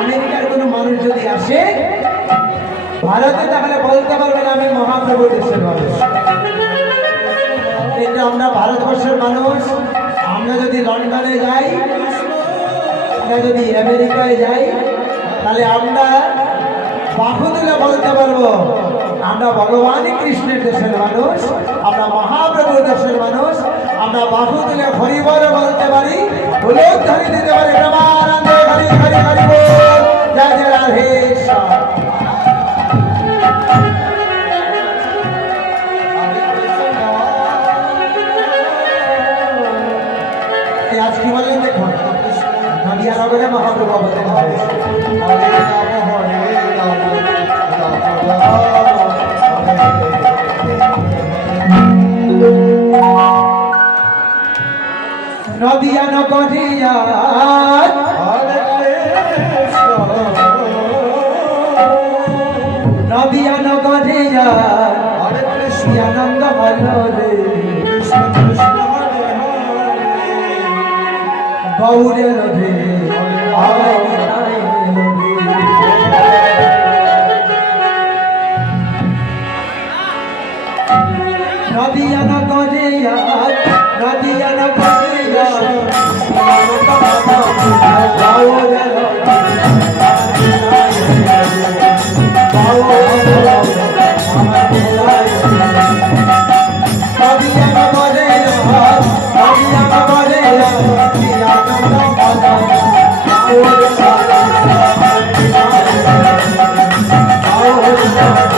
আমেরিকার কোনো মানুষ যদি আসে ভারতে, তাহলে বলতে পারবেন আমি মহাপ্রভু দেশের মানুষ। কিন্তু আমরা ভারতবর্ষের মানুষ, আমরা যদি লন্ডনে যাই, আমরা যদি আমেরিকায় যাই, তাহলে আমরা বাহু তুলে বলতে পারবো আমরা ভগবানই কৃষ্ণের দেশের মানুষ, আমরা মহাপ্রভু দেশের মানুষ। আমরা বাহু তুলে হরিবল বলতে পারি, উলুধ্বনি দিতে পারি, প্রেমানন্দে হরি হরি হরি বল, জয় জয় রাধেশ্বর। আজ কি বললেন দেখুন, নদিয়া নগরে মহাপ্রভু অবতার হয়েছে। নদিয়া নগরিয়া নদিয়া নগরিয়া আনন্দ হলো রে, গৌরের রে নদিয়া নগরিয়া নদিয়া নগরিয়া Hare Krishna,